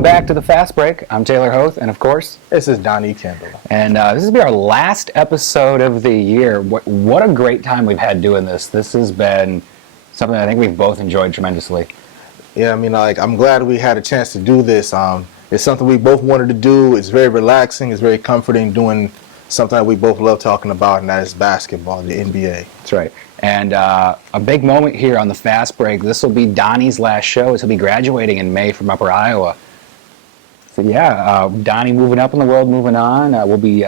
Welcome back to the Fast Break. I'm Taylor Hoth, and of course, this is Donnie Kendall. And this will be our last episode of the year. What a great time we've had doing this. This has been something I think we've both enjoyed tremendously. Yeah, I mean, I'm glad we had a chance to do this. It's something we both wanted to do. It's very relaxing. It's very comforting doing something that we both love talking about, and that is basketball, the NBA. That's right. And a big moment here on the Fast Break. This will be Donnie's last show. He'll be graduating in May from Upper Iowa. So yeah, Donnie moving up in the world, moving on. We'll be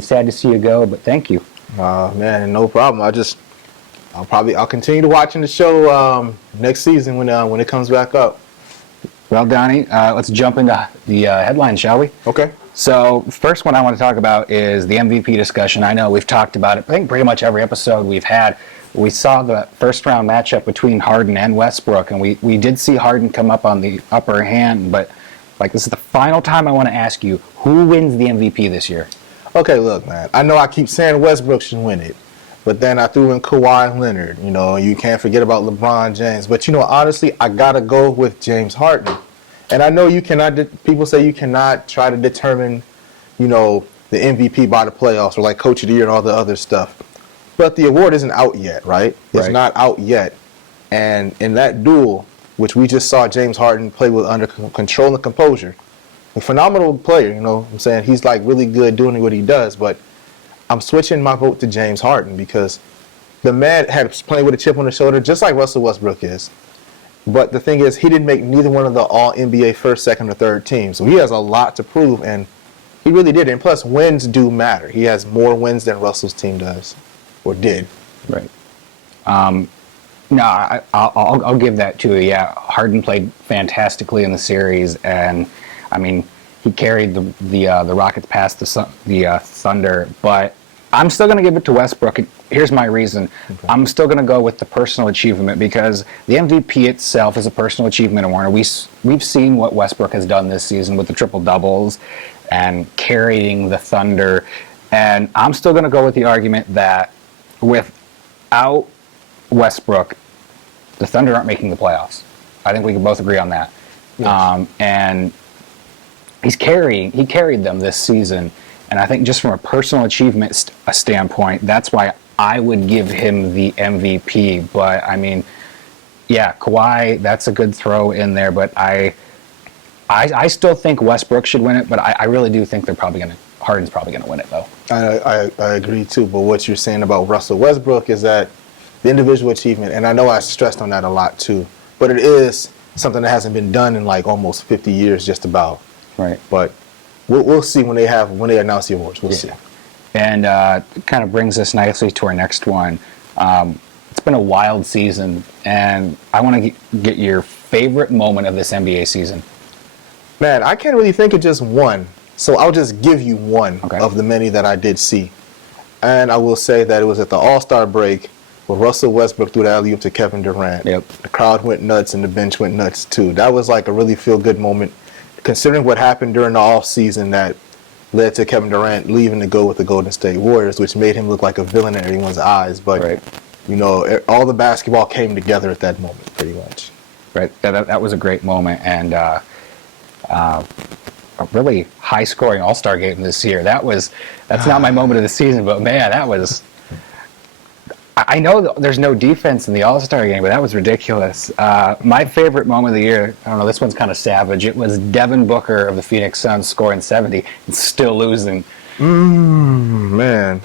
sad to see you go, but thank you. Man, no problem. I'll continue to watching the show next season when it comes back up. Well, Donnie, let's jump into the headlines, shall we? Okay. So, first one I want to talk about is the MVP discussion. I know we've talked about it, I think pretty much every episode we've had. We saw the first round matchup between Harden and Westbrook, and we did see Harden come up on the upper hand, but this is the final time I want to ask you, who wins the MVP this year? Okay, look, man, I know I keep saying Westbrook should win it, but then I threw in Kawhi Leonard. You can't forget about LeBron James. But, honestly, I got to go with James Harden. And I know people say you cannot try to determine, the MVP by the playoffs or like Coach of the Year and all the other stuff. But the award isn't out yet, right? It's not out yet. And in that duel, which we just saw James Harden play with under control and composure, a phenomenal player, I'm saying he's really good doing what he does. But I'm switching my vote to James Harden because the man had playing with a chip on his shoulder just like Russell Westbrook is. But the thing is, he didn't make neither one of the all-NBA first, second, or third teams. So he has a lot to prove, and he really did. And plus, wins do matter. He has more wins than Russell's team does, or did. Right. No, I'll give that to you. Yeah, Harden played fantastically in the series, and, he carried the Rockets past the Thunder. But I'm still going to give it to Westbrook. Here's my reason. Okay. I'm still going to go with the personal achievement because the MVP itself is a personal achievement award. We've seen what Westbrook has done this season with the triple-doubles and carrying the Thunder. And I'm still going to go with the argument that without Westbrook, the Thunder aren't making the playoffs. I think we can both agree on that. Yes. And he carried them this season. And I think just from a personal achievement standpoint, that's why I would give him the MVP. But, Kawhi, that's a good throw in there. But I still think Westbrook should win it. But I really do think Harden's probably going to win it, though. I agree, too. But what you're saying about Russell Westbrook is that the individual achievement, and I know I stressed on that a lot, too. But it is something that hasn't been done in almost 50 years, just about. Right. But we'll see when they announce the awards. We'll see. And it kind of brings us nicely to our next one. It's been a wild season, and I want to get your favorite moment of this NBA season. Man, I can't really think of just one, so I'll just give you one of the many that I did see. And I will say that it was at the All-Star break where Russell Westbrook threw the alley-oop to Kevin Durant. Yep. The crowd went nuts, and the bench went nuts, too. That was a really feel-good moment, considering what happened during the offseason that led to Kevin Durant leaving to go with the Golden State Warriors, which made him look like a villain in everyone's eyes. But, all the basketball came together at that moment, pretty much. Right. That was a great moment. And a really high-scoring All-Star game this year. That's not my moment of the season, but, man, that was... I know there's no defense in the All-Star game, but that was ridiculous. My favorite moment of the year, I don't know, this one's kind of savage. It was Devin Booker of the Phoenix Suns scoring 70 and still losing. Man.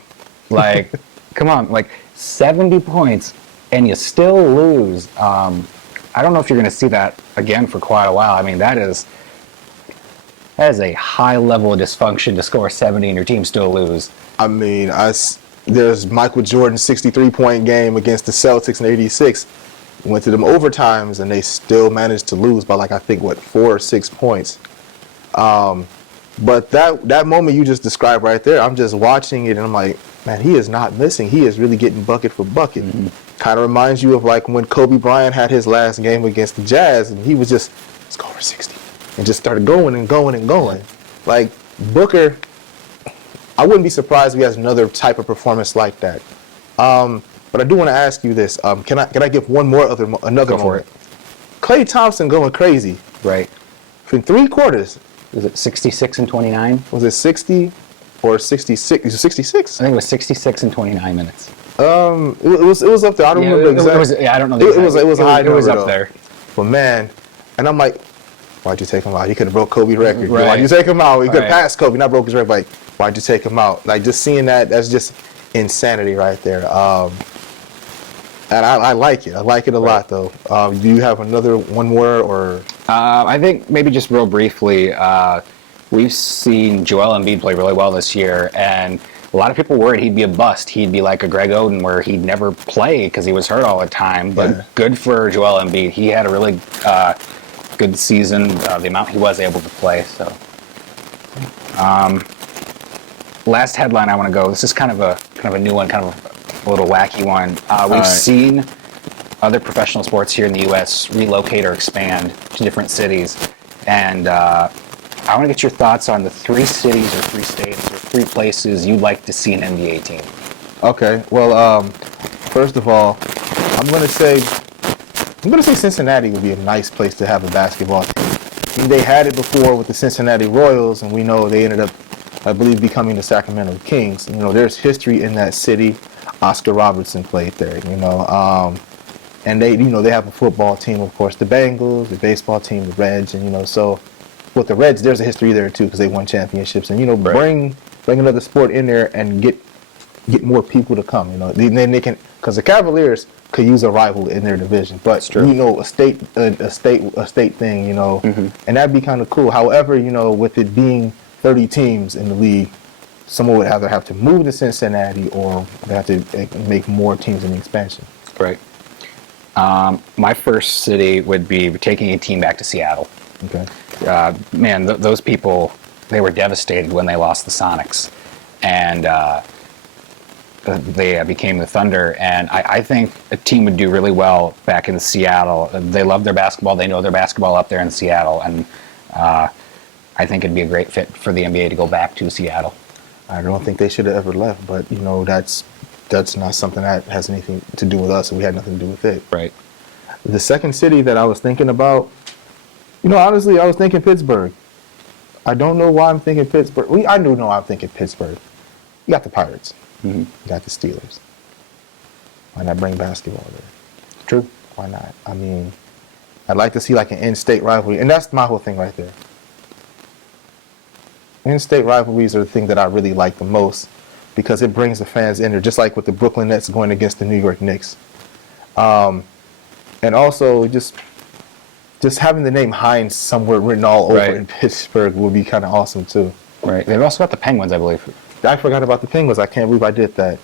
Come on, 70 points and you still lose. I don't know if you're going to see that again for quite a while. That is a high level of dysfunction to score 70 and your team still lose. There's Michael Jordan's 63-point game against the Celtics in '86. Went to them overtimes, and they still managed to lose by 4 or 6 points. But that moment you just described right there, I'm just watching it, and I'm like, man, he is not missing. He is really getting bucket for bucket. Mm-hmm. Kind of reminds you of when Kobe Bryant had his last game against the Jazz, and he was just, let's go for 60, and just started going and going and going. Booker, I wouldn't be surprised if he has another type of performance like that. But I do want to ask you this. Can I give one more another moment? For it. Klay Thompson going crazy. Right. in 3 quarters. Was it 66 and 29? Was it 60 or 66? Is it 66? I think it was 66 and 29 minutes. It was up there. I don't remember exactly. I don't know. It was a high number. It was up though. there. But man, and I'm like, why'd you take him out? He could have broke Kobe's record. Right. Why'd you take him out? He could have Right. passed Kobe, not broke his record. Like, why'd you take him out? Like, just seeing that's just insanity right there. And I like it. I like it a lot, though. Do you have one more, or? I think maybe just real briefly, we've seen Joel Embiid play really well this year, and a lot of people worried he'd be a bust. He'd be like a Greg Oden, where he'd never play because he was hurt all the time. But good for Joel Embiid. He had a really good season, the amount he was able to play. So, last headline I want to go. This is kind of a new one, kind of a little wacky one. We've seen other professional sports here in the U.S. relocate or expand to different cities, and I want to get your thoughts on the 3 cities or 3 states or 3 places you'd like to see an NBA team. Okay. Well, first of all, I'm gonna say Cincinnati would be a nice place to have a basketball team. I mean, they had it before with the Cincinnati Royals, and we know they ended up, I believe, becoming the Sacramento Kings. You know, there's history in that city. Oscar Robertson played there. And they have a football team, of course, the Bengals, the baseball team, the Reds, and so with the Reds, there's a history there too because they won championships, and bring another sport in there and get more people to come. Then they can, because the Cavaliers could use a rival in their division, but a state thing, and that'd be kind of cool. However, with it being 30 teams in the league, someone would either have to move to Cincinnati or they have to make more teams in the expansion. Right. My first city would be taking a team back to Seattle. Okay. Man, those people, they were devastated when they lost the Sonics, and they became the Thunder. And I think a team would do really well back in Seattle. They love their basketball. They know their basketball up there in Seattle, and I think it'd be a great fit for the NBA to go back to Seattle. I don't think they should have ever left, but that's not something that has anything to do with us, and we had nothing to do with it. Right. The second city that I was thinking about, honestly, I was thinking Pittsburgh. I don't know why I'm thinking Pittsburgh. I do know I'm thinking Pittsburgh. You got the Pirates. Mm-hmm. You got the Steelers. Why not bring basketball there? True. Why not? I mean, I'd like to see like an in-state rivalry, and that's my whole thing right there. In-state rivalries are the thing that I really like the most because it brings the fans in there, just like with the Brooklyn Nets going against the New York Knicks. And also just having the name Hines somewhere written all over in Pittsburgh would be kind of awesome too. Right. They've also got the Penguins, I believe. I forgot about the Penguins. I can't believe I did that.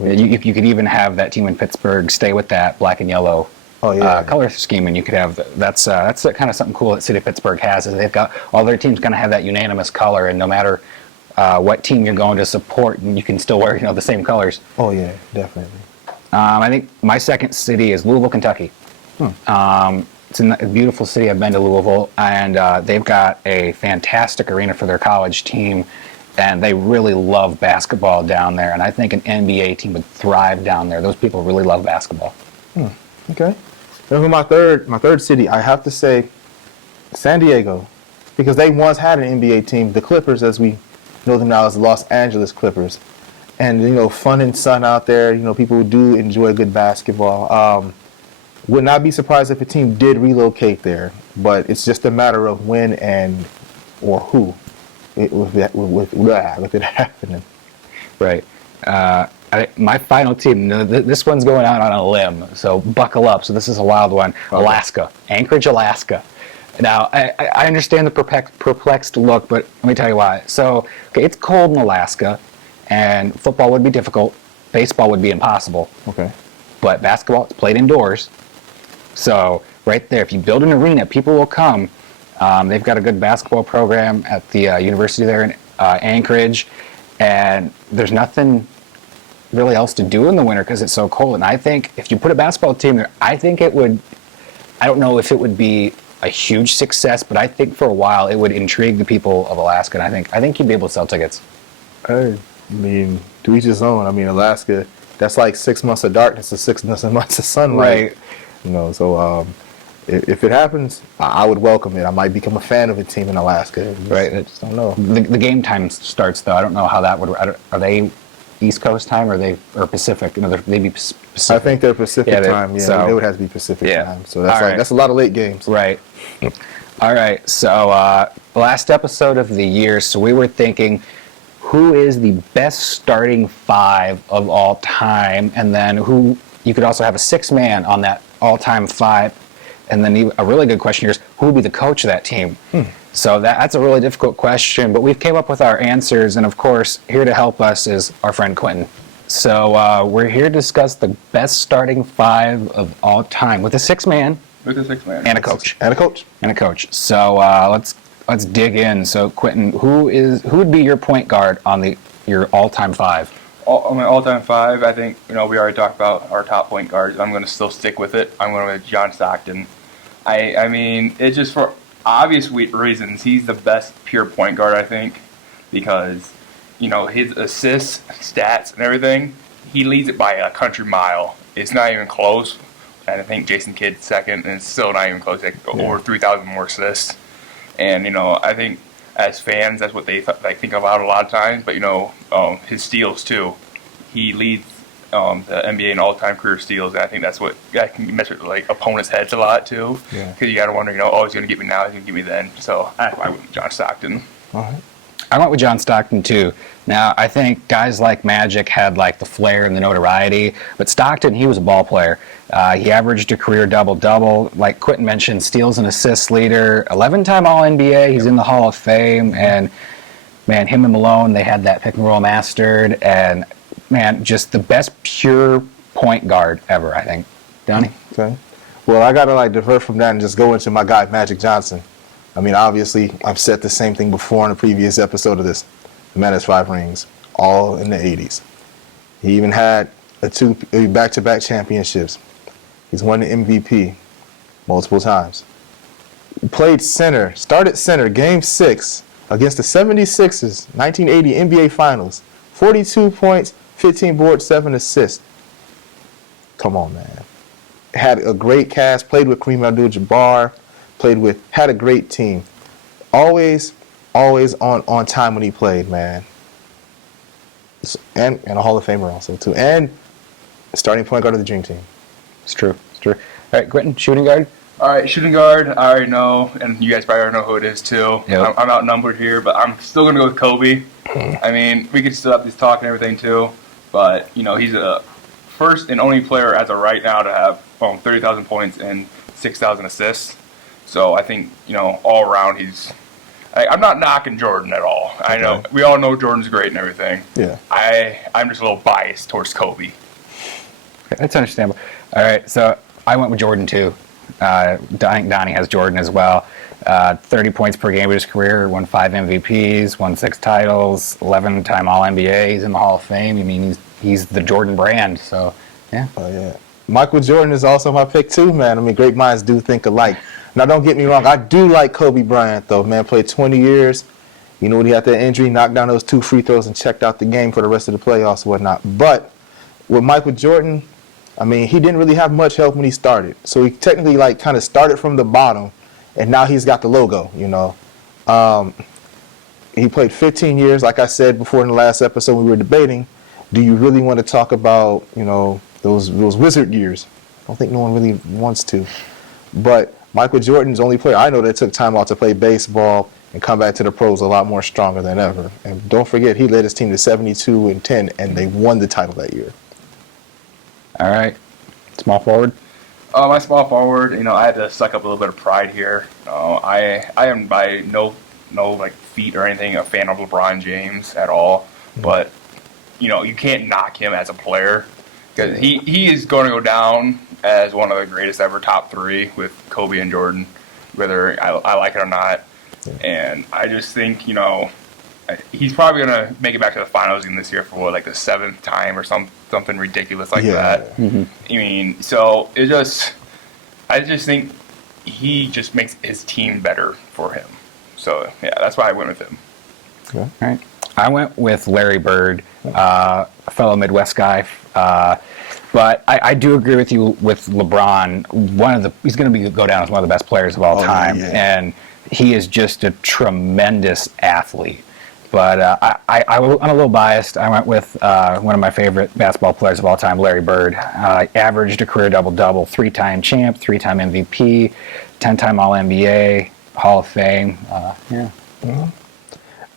You could even have that team in Pittsburgh stay with that black and yellow color scheme, and you could have that's kind of something cool that City of Pittsburgh has. Is they've got all their teams going to have that unanimous color, and no matter what team you're going to support, you can still wear the same colors. Oh yeah, definitely. I think my second city is Louisville, Kentucky. It's a beautiful city. I've been to Louisville, and they've got a fantastic arena for their college team, and they really love basketball down there. And I think an NBA team would thrive down there. Those people really love basketball. Okay. Then for my third city, I have to say San Diego, because they once had an NBA team, the Clippers, as we know them now as the Los Angeles Clippers. And, fun and sun out there. People do enjoy good basketball. Would not be surprised if a team did relocate there, but it's just a matter of when or who with it happening. Right. My final team, this one's going out on a limb, so buckle up. So this is a wild one. Okay. Alaska. Anchorage, Alaska. Now, I understand the perplexed look, but let me tell you why. So, it's cold in Alaska, and football would be difficult. Baseball would be impossible. Okay. But basketball, it's played indoors. So, right there, if you build an arena, people will come. They've got a good basketball program at the university there in Anchorage, and there's nothing really else to do in the winter because it's so cold. And I think if you put a basketball team there, I think it would, I don't know if it would be a huge success, but I think for a while it would intrigue the people of Alaska, and I think you'd be able to sell tickets. I mean, to each his own. I mean, Alaska, that's like 6 months of darkness to 6 months of sunlight. Right. So if it happens, I would welcome it. I might become a fan of a team in Alaska. Right. I just don't know. The game time starts though. I don't know how that would. Are they East Coast time or Pacific? You know, they be Pacific. I think they're Pacific time. Yeah, so, it would have to be Pacific time. So right. that's a lot of late games. Right. All right. So last episode of the year. So we were thinking, who is the best starting five of all time, and then who you could also have a six man on that all-time five, and then a really good question here is who would be the coach of that team. So that's a really difficult question, but we've came up with our answers, and of course, here to help us is our friend Quentin. So we're here to discuss the best starting five of all time with a six-man. With a six-man. And a coach. And a coach. And a coach. So let's dig in. So Quentin, who would be your point guard on your all-time five? On my all-time five, I think, we already talked about our top point guards. I'm going to still stick with it. I'm going with John Stockton. I mean, it's just for obvious reasons. He's the best pure point guard, I think, because, his assists, stats, and everything, he leads it by a country mile. It's not even close. And I think Jason Kidd's second, and it's still not even close. Over 3,000 more assists. And, I think as fans, that's what they think about a lot of times. But, his steals, too. He leads the NBA in all-time career steals, and I think that's what that can mess with opponents' heads a lot too. Because you got to wonder, he's going to get me now, he's going to get me then. So that's why I went with John Stockton. All right. I went with John Stockton too. Now I think guys like Magic had the flair and the notoriety, but Stockton, he was a ball player. He averaged a career double-double, like Quentin mentioned, steals and assists leader, 11-time All-NBA. He's in the Hall of Fame, and man, him and Malone, they had that pick and roll mastered, and man, just the best pure point guard ever, I think. Donnie? Okay. Well, I got to divert from that and just go into my guy, Magic Johnson. I mean, obviously, I've said the same thing before in a previous episode of this. The man has 5 rings, all in the 80s. He even had two back-to-back championships. He's won the MVP multiple times. He played center, started center, Game 6 against the 76ers, 1980 NBA Finals. 42 points, 15 boards, 7 assists. Come on, man. Had a great cast, played with Kareem Abdul-Jabbar, had a great team. Always on time when he played, man. And a Hall of Famer also, too. And starting point guard of the Dream Team. It's true. All right, Quentin, shooting guard? All right, shooting guard, I already know, and you guys probably already know who it is, too. Yep. I'm outnumbered here, but I'm still going to go with Kobe. I mean, we could still have this talk and everything, too, but, he's a first and only player as of right now to have 30,000 points and 6,000 assists. So I think, all around he's... I'm not knocking Jordan at all. Okay. I know. We all know Jordan's great and everything. Yeah. I'm just a little biased towards Kobe. Okay, that's understandable. All right, so I went with Jordan, too. I think Donnie has Jordan as well. 30 points per game of his career, won 5 MVPs, won 6 titles, 11-time All-NBA. He's in the Hall of Fame. I mean, he's the Jordan brand, so, yeah. Oh, yeah. Michael Jordan is also my pick, too, man. I mean, great minds do think alike. Now, don't get me wrong. I do like Kobe Bryant, though. Man, played 20 years. When he had that injury, knocked down those 2 free throws and checked out the game for the rest of the playoffs and whatnot. But with Michael Jordan, I mean, he didn't really have much help when he started. So he technically, kind of started from the bottom, and now he's got the logo, He played 15 years, like I said before in the last episode we were debating. Do you really want to talk about, those Wizard years? I don't think no one really wants to. But Michael Jordan's the only player I know that took time out to play baseball and come back to the pros a lot more stronger than ever. And don't forget, he led his team to 72-10, and they won the title that year. All right. Small forward? My small forward, I had to suck up a little bit of pride here. I am by no feat or anything a fan of LeBron James at all. Mm-hmm. But, you can't knock him as a player. Because he is going to go down as one of the greatest ever, top 3 with Kobe and Jordan, whether I like it or not. Yeah. And I just think, he's probably going to make it back to the finals in this year for the 7th time or something ridiculous like that. Mm-hmm. I mean, so I just think he just makes his team better for him. So, yeah, that's why I went with him. Okay. All right. I went with Larry Bird, a fellow Midwest guy. But I do agree with you with LeBron. He's going to go down as one of the best players of all time, and he is just a tremendous athlete. But I'm a little biased. I went with one of my favorite basketball players of all time, Larry Bird. Averaged a career double-double, 3-time champ, 3-time MVP, 10-time All-NBA, Hall of Fame.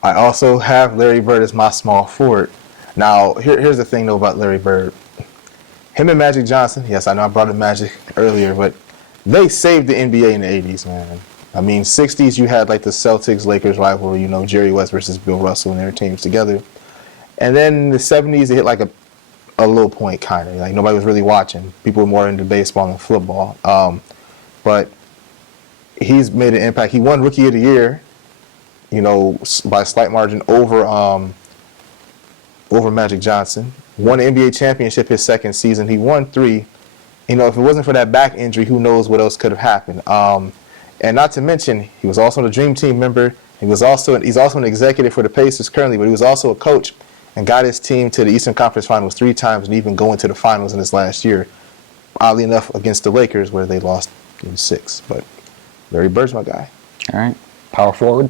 I also have Larry Bird as my small forward. Now, here's the thing, though, about Larry Bird. Him and Magic Johnson, yes, I know I brought up Magic earlier, but they saved the NBA in the 80s, man. I mean, 60s, you had like the Celtics-Lakers rivalry, Jerry West versus Bill Russell and their teams together. And then in the 70s, they hit like a low point, kind of. Like, nobody was really watching. People were more into baseball than football. But he's made an impact. He won Rookie of the Year, by a slight margin over Magic Johnson. Won the NBA championship his second season. He won 3. If it wasn't for that back injury, who knows what else could have happened. And not to mention, he was also a Dream Team member. He's also an executive for the Pacers currently, but he was also a coach and got his team to the Eastern Conference Finals 3 times and even going to the finals in his last year. Oddly enough, against the Lakers, where they lost in 6. But Larry Bird's my guy. All right. Power forward?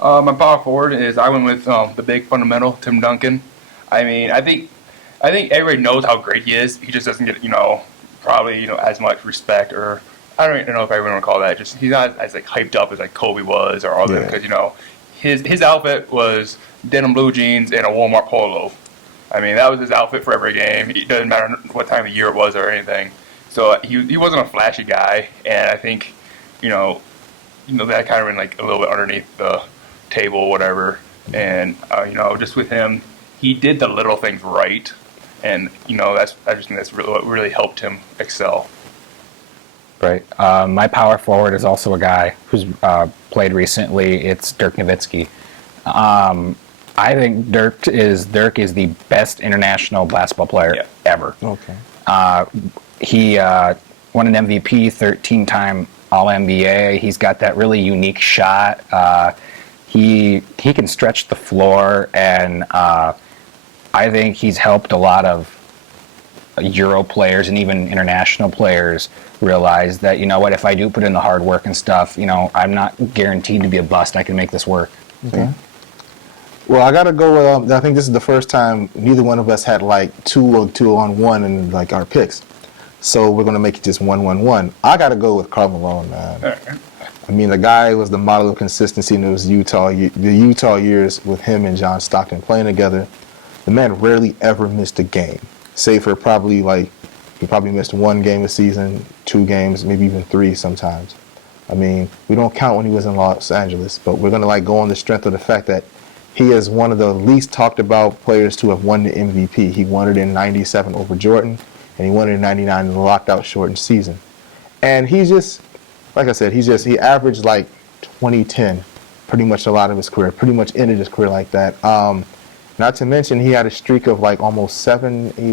My power forward is I went with the big fundamental, Tim Duncan. I mean, I think everybody knows how great he is. He just doesn't get, probably, as much respect, or I don't even know if everyone would call that. Just he's not as like hyped up as like Kobe was or all that, because his outfit was denim blue jeans and a Walmart polo. I mean, that was his outfit for every game. It doesn't matter what time of year it was or anything. So he wasn't a flashy guy, and I think that kind of went like a little bit underneath the table, or whatever. And just with him, he did the little things right, and I just think that's really what really helped him excel. Right. My power forward is also a guy who's played recently. It's Dirk Nowitzki. I think Dirk is the best international basketball player ever. Okay. He won an MVP, 13-time All-NBA. He's got that really unique shot. He can stretch the floor, and I think he's helped a lot of Euro players and even international players realize that, if I do put in the hard work and stuff, I'm not guaranteed to be a bust. I can make this work. Okay. Well, I got to go with, I think this is the first time neither one of us had like 2-on-1 in like our picks. So we're going to make it just 1-1-1. I got to go with Karl Malone, man. I mean, the guy was the model of consistency in those the Utah years with him and John Stockton playing together. The man rarely ever missed a game, save for he probably missed 1 game a season, 2 games, maybe even 3 sometimes. I mean, we don't count when he was in Los Angeles, but we're going to go on the strength of the fact that he is one of the least talked about players to have won the MVP. He won it in '97 over Jordan, and he won it in '99 in the locked-out shortened season. And he just, like I said, he averaged like 20-10 pretty much a lot of his career, pretty much ended his career like that. Not to mention he had a streak of like almost 10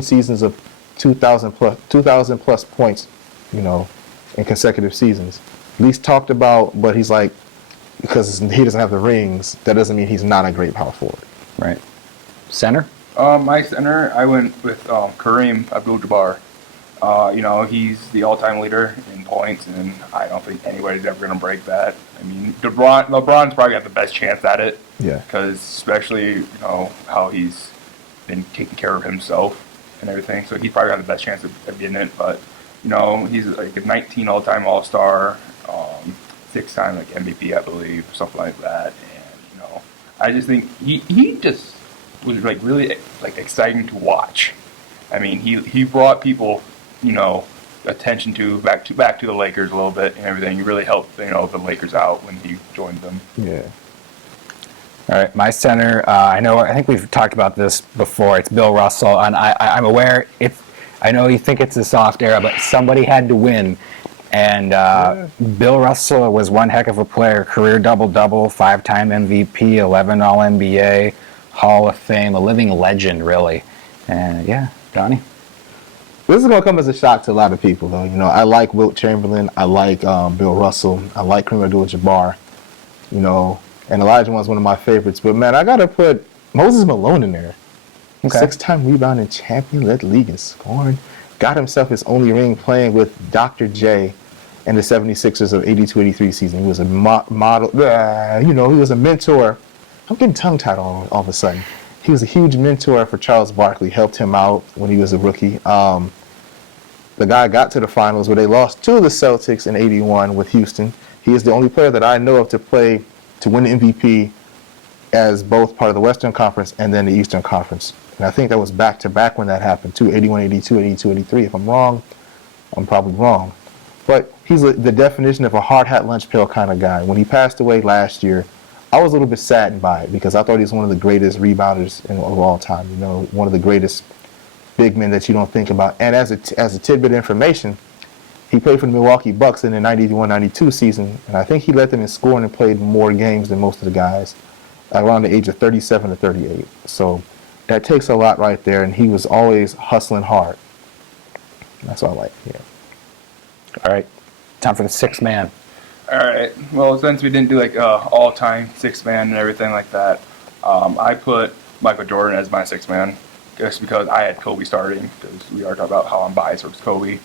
seasons of 2,000 plus points, in consecutive seasons. Least talked about, but he's like, because he doesn't have the rings, that doesn't mean he's not a great power forward. Right. Center? My center, I went with Kareem Abdul-Jabbar. He's the all-time leader in points, and I don't think anybody's ever going to break that. I mean, LeBron's probably got the best chance at it. Yeah. Because especially, how he's been taking care of himself and everything. So he's probably got the best chance of getting it. But, he's like a 19 all-time All-Star, 6-time like MVP, I believe, something like that. And, I just think he just was like really like exciting to watch. I mean, he brought people, attention back to the Lakers a little bit and everything. He really helped, the Lakers out when he joined them. Yeah. All right, my center. I think we've talked about this before. It's Bill Russell, and I'm aware. I know you think it's a soft era, but somebody had to win, and Bill Russell was one heck of a player. Career double-double, 5-time MVP, 11 All-NBA, Hall of Fame, a living legend, really. And Donnie. This is going to come as a shock to a lot of people, though. I like Wilt Chamberlain. I like Bill Russell. I like Kareem Abdul-Jabbar. And Elijah one's one of my favorites. But, man, I got to put Moses Malone in there. Okay. 6-time rebounding champion, led the league in scoring. Got himself his only ring playing with Dr. J and the 76ers of 82-83 season. He was a model, he was a mentor. I'm getting tongue-tied all of a sudden. He was a huge mentor for Charles Barkley, helped him out when he was a rookie. The guy got to the finals where they lost to the Celtics in 81 with Houston. He is the only player that I know of to win the MVP as both part of the Western Conference and then the Eastern Conference. And I think that was back-to-back when that happened, too, 81-82, 82-83. If I'm wrong, I'm probably wrong. But he's the definition of a hard hat lunch pail kind of guy. When he passed away last year, I was a little bit saddened by it because I thought he was one of the greatest rebounders of all time. One of the greatest big men that you don't think about. And as a tidbit of information, he played for the Milwaukee Bucks in the 91-92 season, and I think he led them in scoring and played more games than most of the guys around the age of 37 to 38. So that takes a lot right there, and he was always hustling hard. That's what I like. Yeah. All right. Time for the sixth man. All right. Well, since we didn't do like all-time sixth man and everything like that, I put Michael Jordan as my sixth man just because I had Kobe starting, because we are talking about how I'm biased towards Kobe.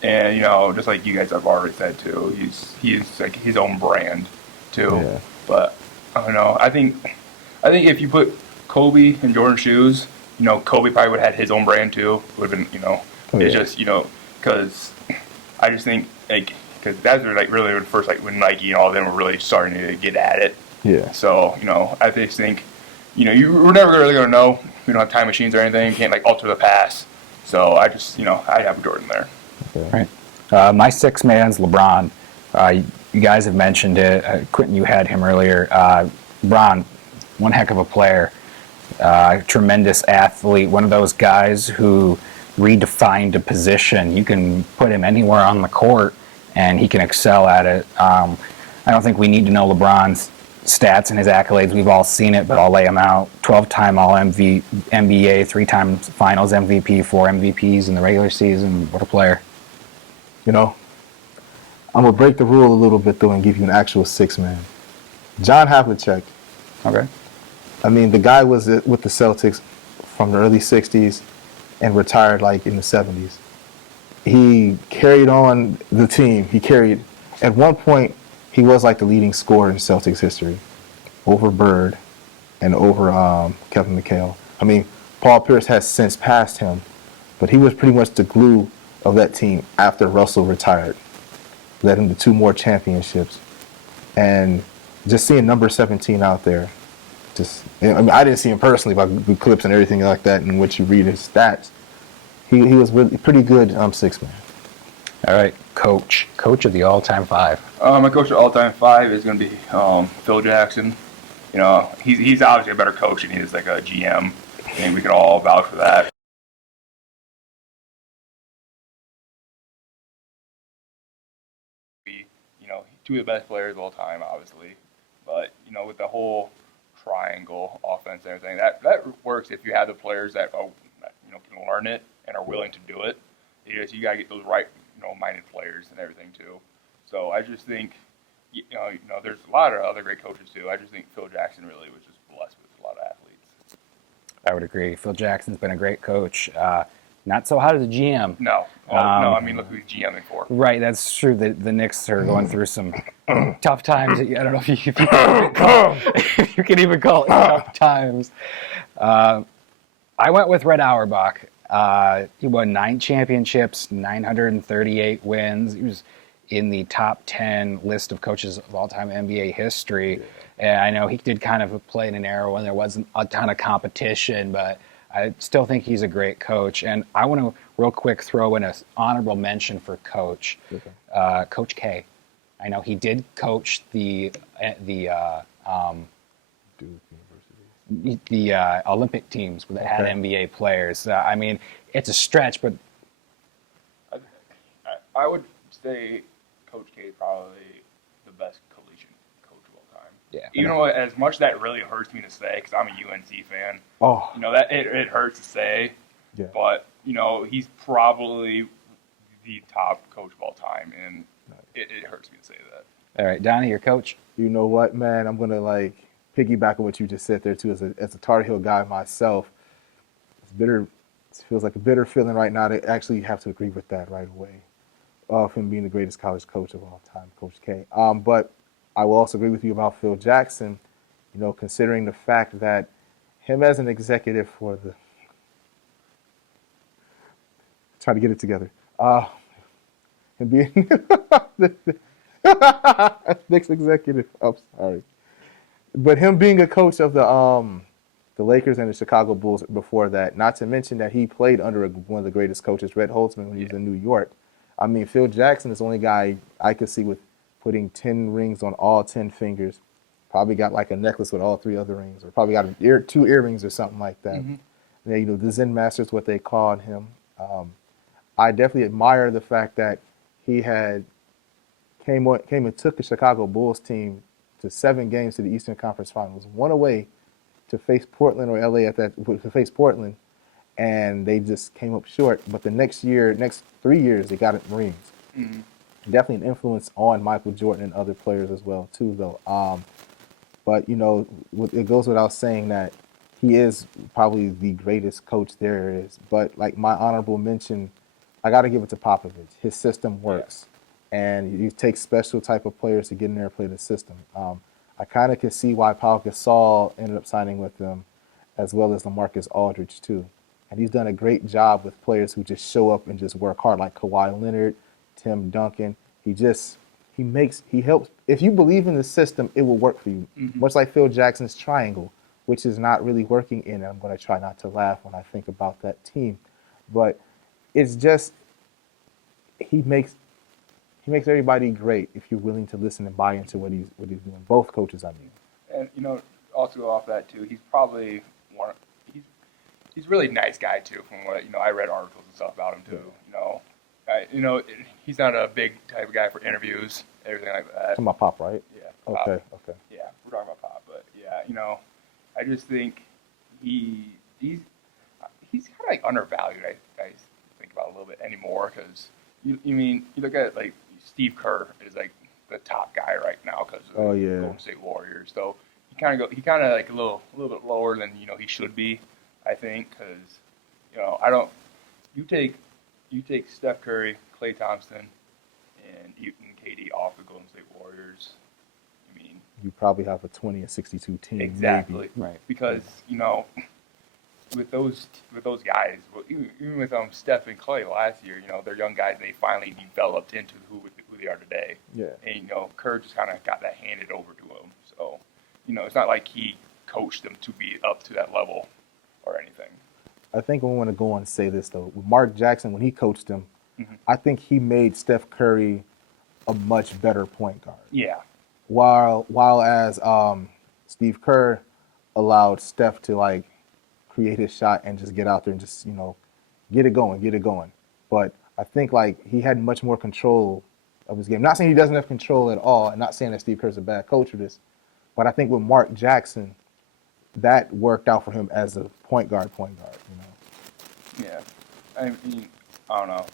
And, just like you guys have already said, too, he's like his own brand, too. Yeah. But, I don't know. I think if you put Kobe in Jordan's shoes, Kobe probably would have had his own brand, too. Would have been, it's just, because I just think, like, because that's like really the first, like, when Nike and all of them were really starting to get at it. Yeah. So, I just think, we're never really going to know. We don't have time machines or anything. You can't, like, alter the past. So I just, I have Jordan there. Okay. Right. My sixth man's LeBron. You guys have mentioned it. Quentin, you had him earlier. LeBron, one heck of a player. Tremendous athlete. One of those guys who redefined a position. You can put him anywhere on the court, and he can excel at it. I don't think we need to know LeBron's stats and his accolades. We've all seen it, but I'll lay them out. 12-time All-NBA, 3-time Finals MVP, 4 MVPs in the regular season. What a player. I'm going to break the rule a little bit, though, and give you an actual six-man. John Havlicek. Okay. I mean, the guy was with the Celtics from the early 60s and retired, like, in the 70s. He carried on the team. At one point, he was, like, the leading scorer in Celtics history over Bird and over Kevin McHale. I mean, Paul Pierce has since passed him, but he was pretty much the glue of that team after Russell retired. Led him to 2 more championships. And just seeing number 17 out there, I didn't see him personally, but with clips and everything like that, and what you read his stats, he was really pretty good six man. All right, coach of the all-time 5. My coach of all-time 5 is going to be Phil Jackson. He's obviously a better coach than he is like a GM. I think we can all vouch for that. Two of the best players of all time, obviously. But, with the whole triangle offense and everything, that works if you have the players that can learn it and are willing to do it. You got to get those right, minded players and everything, too. So I just think, there's a lot of other great coaches, too. I just think Phil Jackson really was just blessed with a lot of athletes. I would agree. Phil Jackson's been a great coach. Not so hot as a GM. No. No, I mean, look who he's GMing for. Right, that's true. The Knicks are going through some tough times. I don't know if you can even call it tough times. I went with Red Auerbach. He won 9 championships, 938 wins. He was in the top 10 list of coaches of all-time NBA history. And I know he did kind of play in an era when there wasn't a ton of competition, but I still think he's a great coach. And I want to real quick throw in an honorable mention for Coach. Okay. Coach K. I know he did coach the Olympic teams that had NBA players. I mean, it's a stretch, but I would say Coach K is probably the best collegiate coach of all time. Yeah. Even though as much that really hurts me to say, because I'm a UNC fan. Oh. That it hurts to say. Yeah. But he's probably the top coach of all time, and it hurts me to say that. All right, Donnie, your coach. You know what, man? I'm gonna piggyback on what you just said there too. As a Tar Heel guy myself, It's bitter. It feels like a bitter feeling right now to actually have to agree with that right away. Of him being the greatest college coach of all time, Coach K. But I will also agree with you about Phil Jackson. You know, considering the fact that him as an executive for the trying to get it together. Him being next executive. I'm sorry, but him being a coach of the Lakers and the Chicago Bulls before that. Not to mention that he played under one of the greatest coaches, Red Holtzman, when he was in New York. I mean, Phil Jackson is the only guy I could see with putting 10 rings on all 10 fingers. Probably got like a necklace with all 3 other rings, or probably got 2 earrings or something like that. Mm-hmm. You know, the Zen Master is what they called him. I definitely admire the fact that he had came and took the Chicago Bulls team to 7 games to the Eastern Conference Finals, one away to face Portland or LA to face Portland, and they just came up short. But the next 3 years, they got it rings. Mm-hmm. Definitely an influence on Michael Jordan and other players as well, too, though. But, you know, it goes without saying that he is probably the greatest coach there is. But, like, my honorable mention, I got to give it to Popovich. His system works. And you take special type of players to get in there and play the system. I kind of can see why Pau Gasol ended up signing with them, as well as LaMarcus Aldridge, too. And he's done a great job with players who just show up and just work hard, like Kawhi Leonard, Tim Duncan. He helps. If you believe in the system, it will work for you. Mm-hmm. Much like Phil Jackson's triangle, which is not really working in it. I'm going to try not to laugh when I think about that team. But it's just, he makes everybody great if you're willing to listen and buy into what he's doing. Both coaches, I mean. And, you know, also off that, too, he's probably he's a really nice guy, too, from what, you know, I read articles and stuff about him, too, you know. He's not a big type of guy for interviews, everything like that. Talking about Pop, right? Yeah. Pop. Okay. Yeah, we're talking about Pop, but yeah, you know, I just think he's kind of like undervalued. I think about a little bit anymore because you look at like Steve Kerr is like the top guy right now because of the Golden State Warriors. So he kind of like a little bit lower than he should be, I think, because you take Steph Curry, Klay Thompson, and KD off the Golden State Warriors. I mean, you probably have a 20-62 team. Exactly, maybe. Right? Because with those guys, even with Steph and Klay last year, they're young guys. They finally developed into who they are today. Yeah. And Kerr just kind of got that handed over to him. So it's not like he coached them to be up to that level or anything. I think we want to go on and say this though. With Mark Jackson, when he coached him, mm-hmm. I think he made Steph Curry a much better point guard. Yeah. While as Steve Kerr allowed Steph to like create his shot and just get out there and just get it going. But I think like he had much more control of his game. Not saying he doesn't have control at all, and not saying that Steve Kerr's a bad coach for this, but I think with Mark Jackson, that worked out for him as a point guard. Yeah, I mean, I don't know.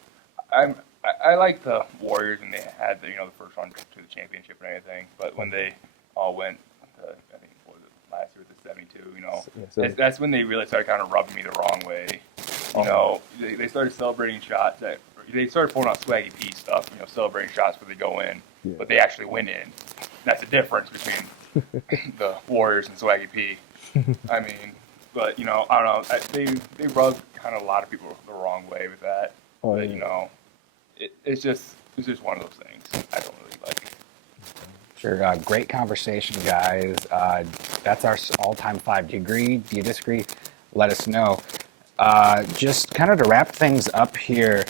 I like the Warriors and they had the first run to the championship and everything, but when they all went to, I think what was it last year with the 72, that's when they really started kind of rubbing me the wrong way. They started celebrating shots they started pulling out swaggy P stuff, celebrating shots where they go in, but they actually went in. That's the difference between the Warriors and swaggy P. I mean, but I don't know. They rubbed kind of a lot of people the wrong way with that. It's just one of those things I don't really like. Sure. Great conversation, guys. That's our all-time 5. Do you agree? Do you disagree? Let us know. Just kind of to wrap things up here,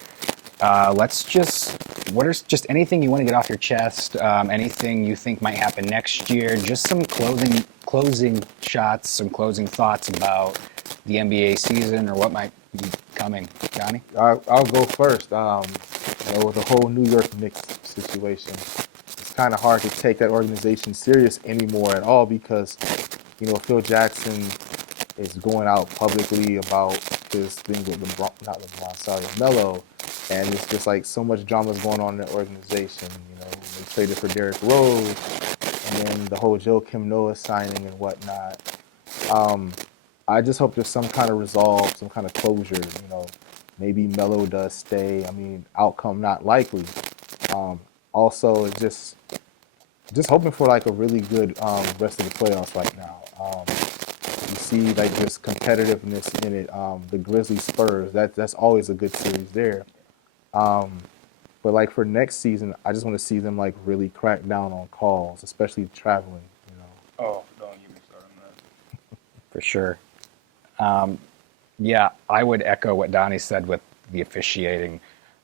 what is just anything you want to get off your chest, anything you think might happen next year, just some closing shots, some closing thoughts about the NBA season or what might be coming. Johnny? I'll go first. With the whole New York Knicks situation, it's kind of hard to take that organization serious anymore at all because, Phil Jackson is going out publicly about this thing with Melo, and it's just like so much drama is going on in the organization. They traded for Derrick Rose, and then the whole Joakim Noah signing and whatnot. I just hope there's some kind of resolve, some kind of closure. Maybe Melo does stay. I mean, outcome not likely. Also, it's just hoping for like a really good rest of the playoffs right now. You see like this competitiveness in it. The Grizzlies Spurs, that's always a good series there. But like for next season, I just want to see them like really crack down on calls, especially traveling. Oh, don't get me started on that. For sure. Yeah, I would echo what Donnie said with the officiating.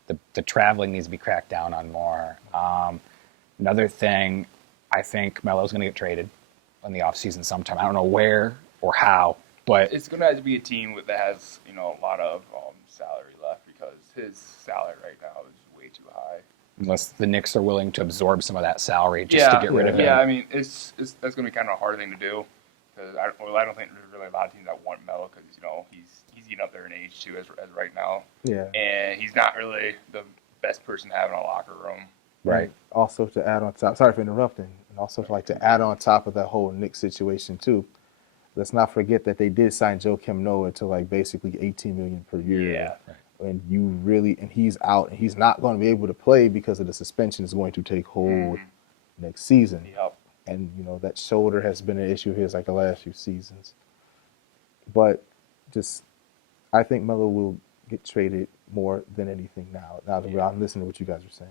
The traveling needs to be cracked down on more. Another thing, I think Melo's going to get traded in the offseason sometime. I don't know where or how, but It's going to have to be a team that has, a lot of salary left because his salary right now is way too high. unless the Knicks are willing to absorb some of that salary just to get rid of him. Yeah, I mean, it's that's going to be kind of a hard thing to do because I don't think there's really a lot of teams that want Melo because he's getting up there in age too as right now. Yeah. And he's not really the best person to have in a locker room. Right. Also to add on top, sorry for interrupting, and also to add on top of that whole Knicks situation too. Let's not forget that they did sign Joakim Noah to like basically $18 million per year. Yeah. And he's out, and he's not going to be able to play because of the suspension is going to take hold next season. Yep. And that shoulder has been an issue here like the last few seasons. But I think Melo will get traded more than anything now. Now that I'm listening to what you guys are saying.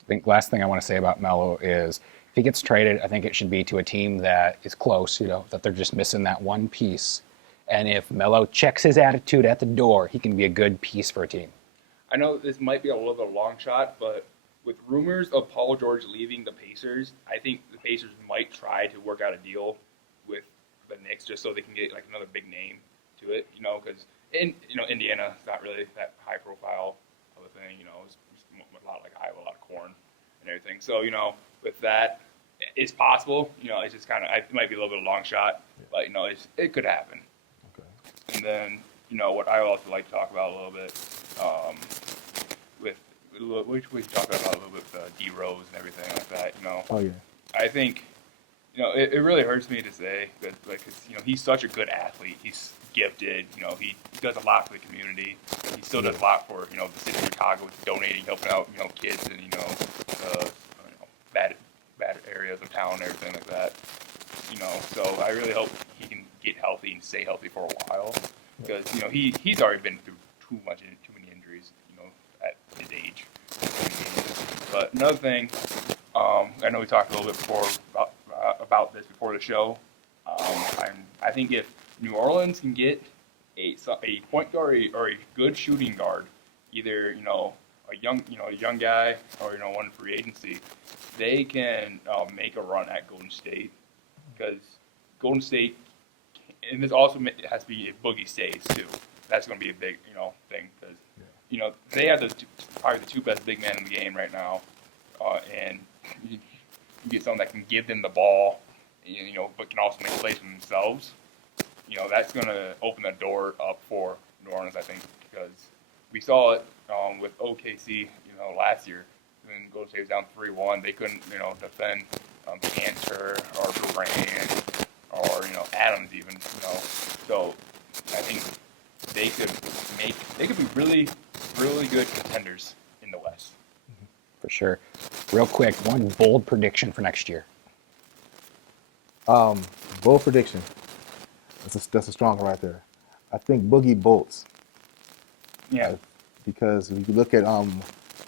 I think last thing I want to say about Melo is if he gets traded, I think it should be to a team that is close, that they're just missing that one piece. And if Melo checks his attitude at the door, he can be a good piece for a team. I know this might be a little bit of a long shot, but with rumors of Paul George leaving the Pacers, I think the Pacers might try to work out a deal with the Knicks just so they can get like another big name to it, because Indiana is not really that high profile of a thing, it's a lot like Iowa, a lot of corn and everything. So, with that, it's possible, it's just it might be a little bit of a long shot, but, it could happen. Okay. And then, what I also like to talk about a little bit, which we talked about a little bit with D Rose and everything like that. Oh yeah. I think, it really hurts me to say that, cause, he's such a good athlete. He's gifted. He does a lot for the community. He still does a lot for the city of Chicago, with donating, helping out kids and bad areas of town and everything like that. So I really hope he can get healthy and stay healthy for a while because he's already been through too many injuries at his age. But another thing, I know we talked a little bit before about this before the show. I think if New Orleans can get a point guard or a good shooting guard, either a young guy or one free agency, they can make a run at Golden State because Golden State, and this also has to be a Boogie stays too. That's going to be a big thing because they have probably the two best big men in the game right now, and you get someone that can give them the ball, but can also make plays for themselves. That's going to open the door up for New Orleans, I think, because we saw it with OKC, last year when Golden State was down 3-1. They couldn't, defend Cantor or Durant or Adams even. So I think they could be really, really good contenders in the West. For sure. Real quick, one bold prediction for next year. Bold prediction. That's a strong one right there. I think Boogie bolts. Yeah. Because if you look at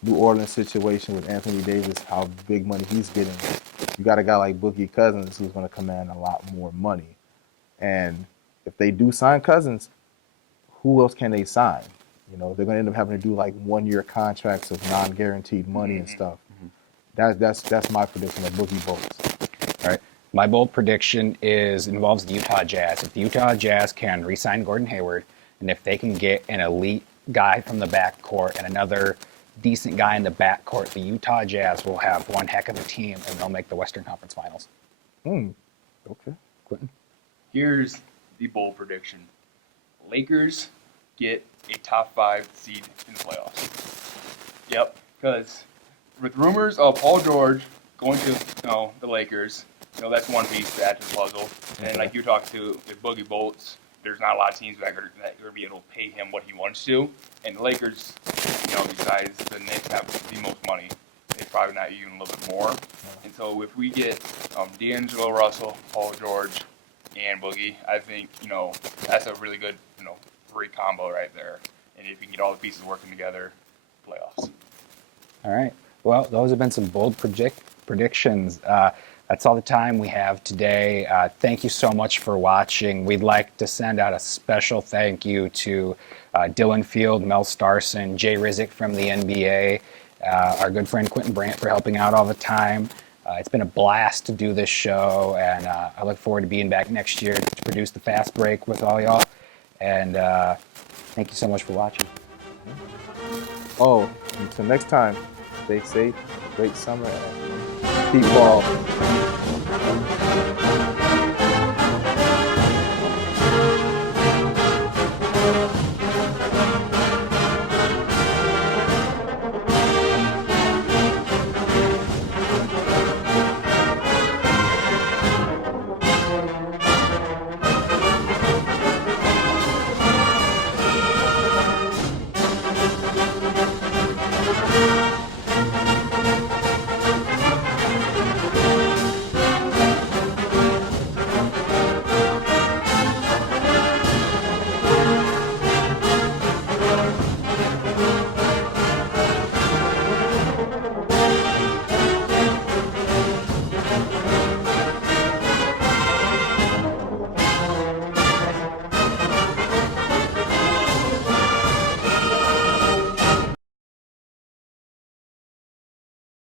New Orleans situation with Anthony Davis, how big money he's getting, you got a guy like Boogie Cousins who's going to command a lot more money. And if they do sign Cousins, who else can they sign? They're going to end up having to do like 1-year contracts of non-guaranteed money and stuff. That's my prediction that Boogie bolts. All right. My bold prediction involves the Utah Jazz. If the Utah Jazz can re-sign Gordon Hayward, and if they can get an elite guy from the backcourt and another decent guy in the backcourt, the Utah Jazz will have one heck of a team, and they'll make the Western Conference Finals. Okay. Quentin? Here's the bold prediction. Lakers get a top 5 seed in the playoffs. Yep, because with rumors of Paul George going to the Lakers, that's one piece to add to the puzzle. And like you talked to, if Boogie bolts, there's not a lot of teams that are going to be able to pay him what he wants to. And the Lakers, besides the Knicks, have the most money. They're probably not even a little bit more. And so if we get D'Angelo Russell, Paul George, and Boogie, I think, that's a really good, great combo right there. And if you can get all the pieces working together, playoffs. All right. Well, those have been some bold predictions. That's all the time we have today. Thank you so much for watching. We'd like to send out a special thank you to Dylan Field, Mel Starson, Jay Rizek from the NBA, our good friend Quentin Brandt for helping out all the time. It's been a blast to do this show, and I look forward to being back next year to produce the Fast Break with all y'all. And thank you so much for watching. Oh, until next time, stay safe, great summer, and keep ball.